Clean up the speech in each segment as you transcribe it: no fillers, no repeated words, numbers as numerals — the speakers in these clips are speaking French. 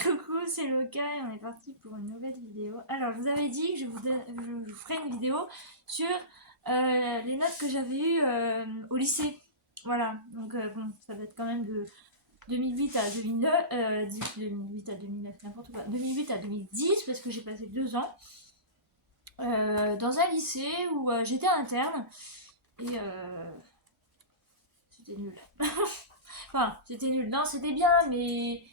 Coucou, c'est Loka et on est parti pour une nouvelle vidéo. Alors, je vous avais dit que je vous ferai une vidéo sur les notes que j'avais eues au lycée. Voilà, donc bon, ça date quand même de 2008 à 2009, 2008 à 2009, n'importe quoi, 2008 à 2010 parce que j'ai passé 2 ans dans un lycée où j'étais interne et c'était nul. Enfin, c'était nul. Non, c'était bien, mais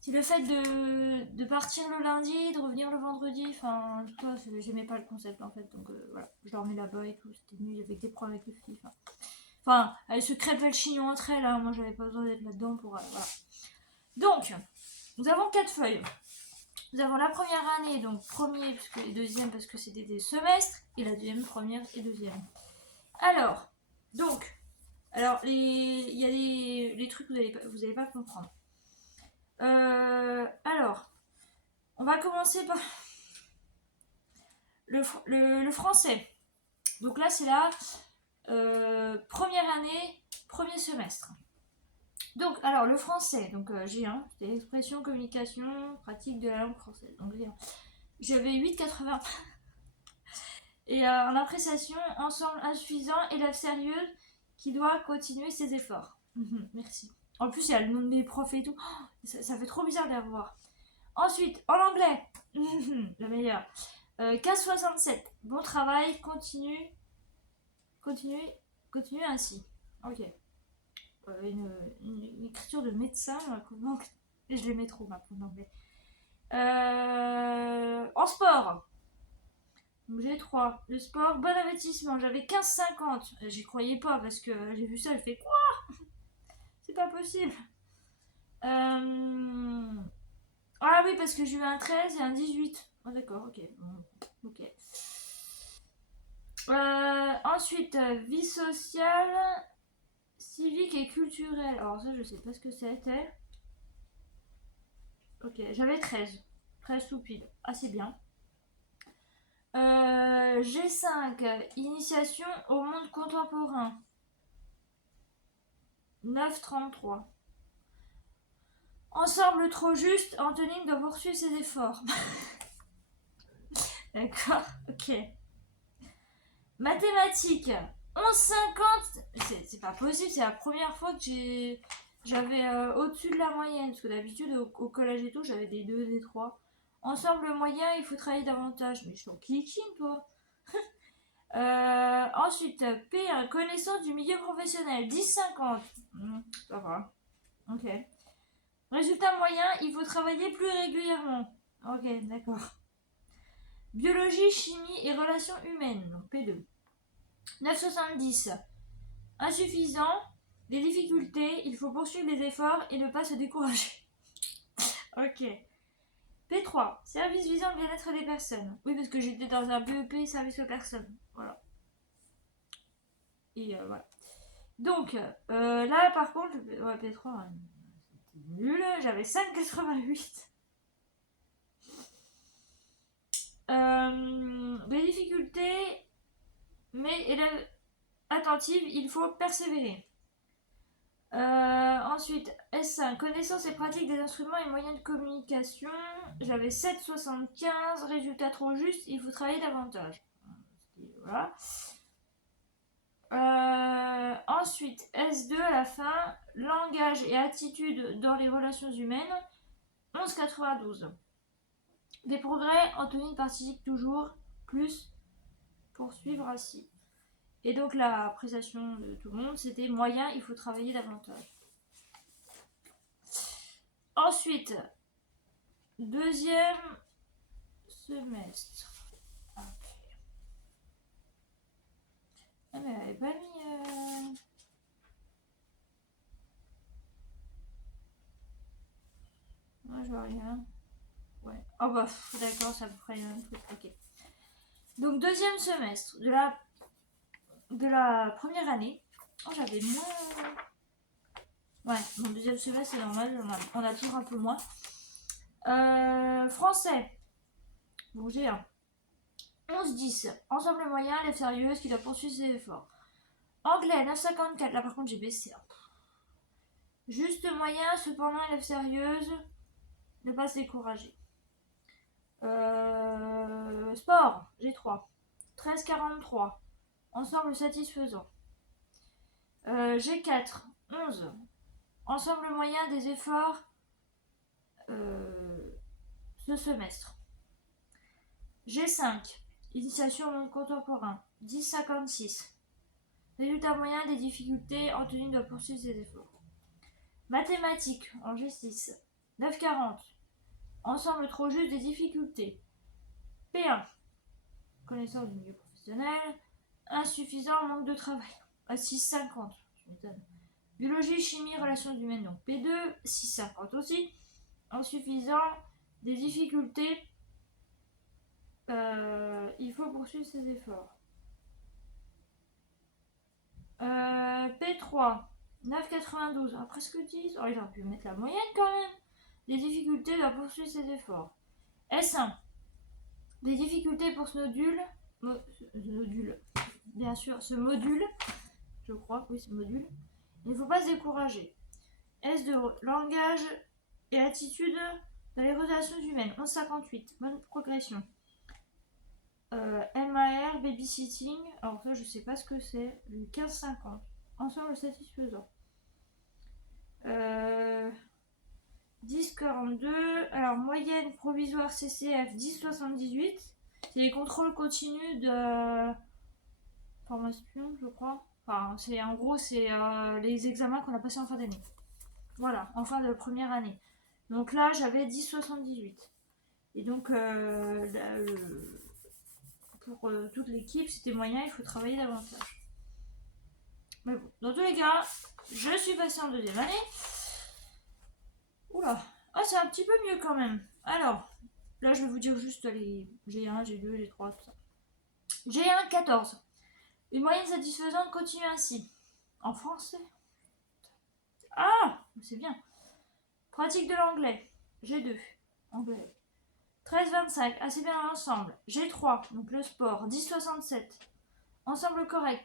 c'est le fait de partir le lundi, de revenir le vendredi. Enfin, tout ça, j'aimais pas le concept en fait. Donc voilà, je dormais là-bas et tout. C'était nul, il y avait des problèmes avec les filles. Enfin, elles se crêpaient le chignon entre elles. Hein. Moi, j'avais pas besoin d'être là-dedans pour. Voilà. Donc, nous avons 4 feuilles. Nous avons la première année, donc premier et deuxième parce que c'était des semestres, et la deuxième, première et deuxième. Alors, donc, il y a les trucs que vous allez pas comprendre. Alors, on va commencer par le français. Donc là, c'est la première année, premier semestre. Donc, alors, le français, donc G1, c'était expression, communication, pratique de la langue française. Donc, G1. J'avais 8,80. Et en appréciation, ensemble insuffisant, élève sérieuse qui doit continuer ses efforts. Merci. En plus, il y a le nom de mes profs et tout. Oh, ça fait trop bizarre de les revoir. Ensuite, en anglais, le meilleur. 15,67. Bon travail, continue ainsi. Ok. Une écriture de médecin, je les mets trop maintenant en anglais. En sport, j'ai 3. Le sport, bon investissement. J'avais 15,50. J'y croyais pas parce que j'ai vu ça, elle fait quoi? C'est pas possible. Ah oui, parce que j'ai eu un 13 et un 18. Oh, d'accord, ok. Ok. Ensuite, vie sociale, civique et culturelle. Alors ça, je sais pas ce que c'était. Ok, j'avais 13. 13 sous pile. Ah, c'est bien. G5, initiation au monde contemporain. 9,33. Ensemble trop juste, Antonine doit poursuivre ses efforts. D'accord, ok. Mathématiques, 11,50. C'est pas possible, c'est la première fois que j'avais au-dessus de la moyenne. Parce que d'habitude, au collège et tout, j'avais des 2, des 3. Ensemble moyen, il faut travailler davantage. Mais je suis en kikine, toi. Ensuite, P1, connaissance du milieu professionnel, 10,50. Ça va. Ok. Résultat moyen, il faut travailler plus régulièrement. Ok, d'accord. Biologie, chimie et relations humaines, donc P2. 9,70. Insuffisant. Les difficultés, il faut poursuivre les efforts et ne pas se décourager. Ok. P3. Service visant le bien-être des personnes. Oui, parce que j'étais dans un BEP service aux personnes. Voilà. Et voilà. Donc, là, par contre, ouais, P3, c'était nul. J'avais 5,88. Des difficultés, mais élève attentive, il faut persévérer. Ensuite, S5, connaissance et pratique des instruments et moyens de communication. J'avais 7,75, résultat trop juste, il faut travailler davantage. Voilà. Ensuite, S2 à la fin, langage et attitude dans les relations humaines. 11,92. Des progrès, Anthony participe toujours, plus poursuivre ainsi. Et donc la appréciation de tout le monde, c'était moyen, il faut travailler davantage. Ensuite, deuxième semestre. Okay. Ah mais elle avait pas mis... Moi je vois rien. Ouais. Oh bah d'accord, ça vous ferait le même truc. Ok. Donc deuxième semestre de la première année. Oh j'avais moins... Ouais, mon deuxième semestre c'est normal, on a toujours un peu moins. Français. Bon j'ai un. 11-10. Ensemble moyen, élève sérieuse qui doit poursuivre ses efforts. Anglais, 9,54. Là par contre j'ai baissé. Juste moyen, cependant élève sérieuse. Ne pas se décourager. Sport, j'ai 3. 13,43. Ensemble satisfaisant. J'ai 4. 11. Ensemble moyen des efforts ce semestre. J'ai 5. Initiation au monde contemporain. 10,56. Résultat moyen des difficultés. Anthony doit poursuivre ses efforts. Mathématiques, en G6. 9,40. Ensemble trop juste des difficultés. P1. Connaissance du milieu professionnel. Insuffisant, manque de travail. À 6,50. Je m'étonne. Biologie, chimie, relations humaines. Donc P2, 6,50 aussi. Insuffisant, des difficultés. Il faut poursuivre ses efforts. P3, 9,92. Ah, presque 10. Oh, il aurait pu mettre la moyenne quand même. Des difficultés doit poursuivre ses efforts. S1. Des difficultés pour ce module. Bien sûr, ce module. Je crois, oui, ce module. Il ne faut pas se décourager. S2. Langage et attitude dans les relations humaines. 11,58. Bonne progression. MAR, babysitting. Alors ça, je sais pas ce que c'est. 15,50. Ensemble satisfaisant. 10,42. Alors, moyenne provisoire CCF 10,78. C'est les contrôles continus de formation, je crois. Enfin, c'est en gros, c'est les examens qu'on a passés en fin d'année. Voilà, en fin de première année. Donc là, j'avais 10,78. Et donc, pour toute l'équipe, c'était moyen, il faut travailler davantage. Mais bon, dans tous les cas, je suis passée en deuxième année. Oula, ah, c'est un petit peu mieux quand même. Alors, là, je vais vous dire juste les G1, G2, G3, tout ça. G1, 14. Une moyenne satisfaisante continue ainsi. En français. Ah, c'est bien. Pratique de l'anglais. G2. Anglais. 13,25. Assez bien dans l'ensemble. G3. Donc le sport. 10,67. Ensemble correct.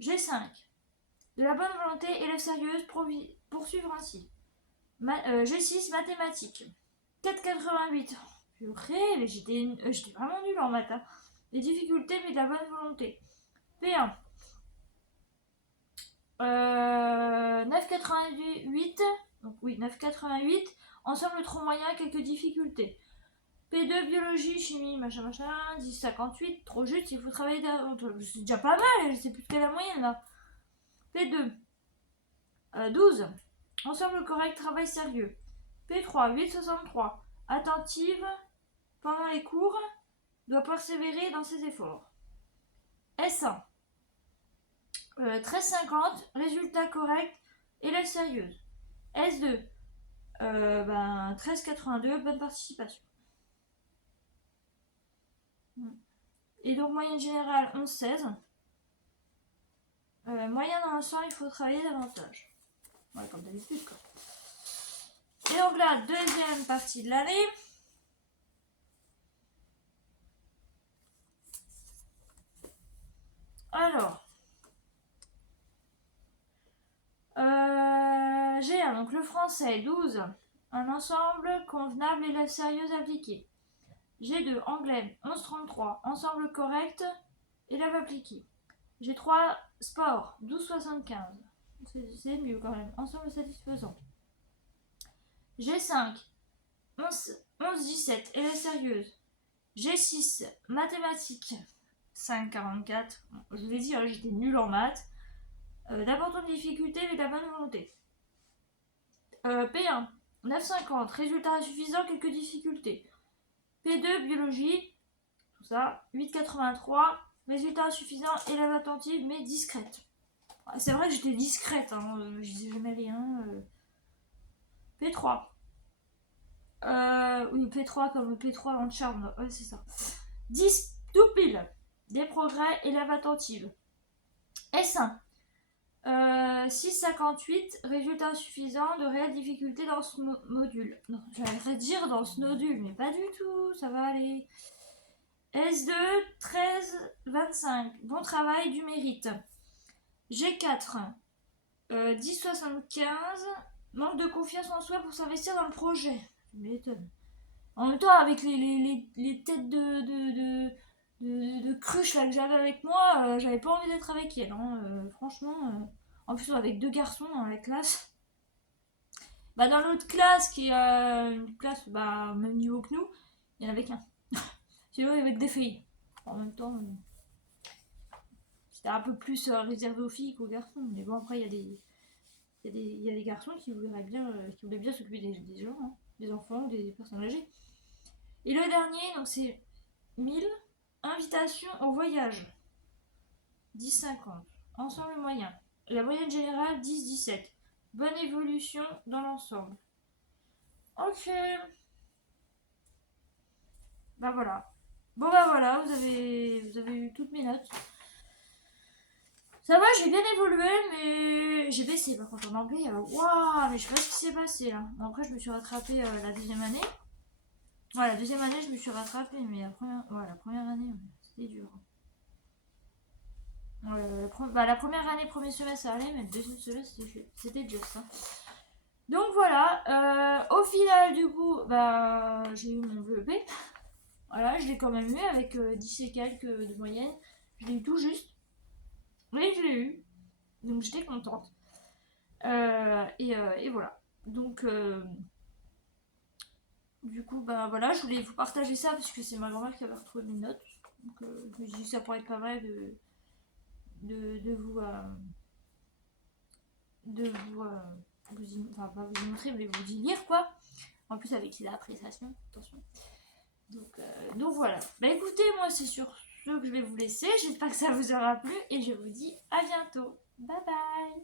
G5. De la bonne volonté, élève sérieuse, poursuivre ainsi. G6, mathématiques. 4,88. Purée, mais j'étais vraiment nulle en maths. Hein. Les difficultés, mais de la bonne volonté. P1. 9,88. Donc oui, 9,88. Ensemble trop moyen, quelques difficultés. P2, biologie, chimie, machin, 10,58. Trop juste, il faut travailler davantage. C'est déjà pas mal, je sais plus quelle est la moyenne là. P2. 12. Ensemble correct, travail sérieux. P3, 8,63. Attentive pendant les cours, doit persévérer dans ses efforts. S1. 13,50. Résultat correct, élève sérieuse. S2. 13,82. Bonne participation. Et donc moyenne générale 11,16. Moyen dans l'ensemble, il faut travailler davantage. Ouais, comme d'habitude quoi. Et donc là, deuxième partie de l'année. Alors, G1, donc le français 12. Un ensemble convenable, élève sérieuse appliquée. G2, anglais 11,33. Ensemble correct, élève appliqué. G3, sport 12,75. C'est mieux quand même. Ensemble satisfaisant. G5, 11,17. Élève sérieuse. G6, mathématiques 5,44. Je vous ai dit, hein, j'étais nulle en maths. D'importantes difficultés, mais de la bonne volonté. P1, 9,50. Résultat insuffisant, quelques difficultés. P2, biologie. Tout ça. 8,83. Résultat insuffisant, élève attentive, mais discrète. C'est vrai que j'étais discrète, hein, je disais jamais rien. P3. Oui, P3 comme P3 en charme. Ouais, c'est ça. 10, tout pile. Des progrès, élève attentive. S1. 6,58. Résultat insuffisant, de réelles difficultés dans ce module. Non, j'allais dire dans ce module, mais pas du tout, ça va aller. S2, 13,25. Bon travail, du mérite. G4, 10,75. Manque de confiance en soi pour s'investir dans le projet. Tu m'étonnes. En même temps, avec les têtes de cruche là que j'avais avec moi, j'avais pas envie d'être avec elle. Hein. Franchement, en plus avec 2 garçons dans la classe. Bah dans l'autre classe qui est une classe bah même niveau que nous, il y en avait qu'un. Sinon il y avait que des filles. En même temps, c'était un peu plus réservé aux filles qu'aux garçons. Mais bon après il y a des garçons qui voulaient bien s'occuper des gens, hein, des enfants, des personnes âgées. Et le dernier, donc c'est 1000 invitations au voyage. 10,50. Ensemble moyen. La moyenne générale 10,17. Bonne évolution dans l'ensemble. Ok. Bah voilà. Bon bah voilà, vous avez eu toutes mes notes. Ça va, j'ai bien évolué, mais j'ai baissé par contre en anglais. Waouh, mais je sais pas ce qui s'est passé là. Bon, après, je me suis rattrapée la deuxième année. Ouais, la deuxième année, je me suis rattrapée, mais la première année, c'était dur. La première année, premier semestre, ça allait, mais le deuxième semestre, c'était juste. Hein. Donc voilà, au final, du coup, bah, j'ai eu mon VEP. Voilà, je l'ai quand même eu avec 10 et quelques de moyenne. Je l'ai eu tout juste. Mais je l'ai eu. Donc j'étais contente. Et voilà. Donc, du coup, bah voilà, je voulais vous partager ça parce que c'est ma grand-mère qui avait retrouvé mes notes. Donc, je me suis dit que ça pourrait être pas mal de vous. De vous. Enfin, pas vous y montrer, mais vous y lire quoi. En plus, avec ses appréciations, attention. Donc voilà. Bah écoutez, moi, c'est sur ce que je vais vous laisser. J'espère que ça vous aura plu et je vous dis à bientôt. Bye bye!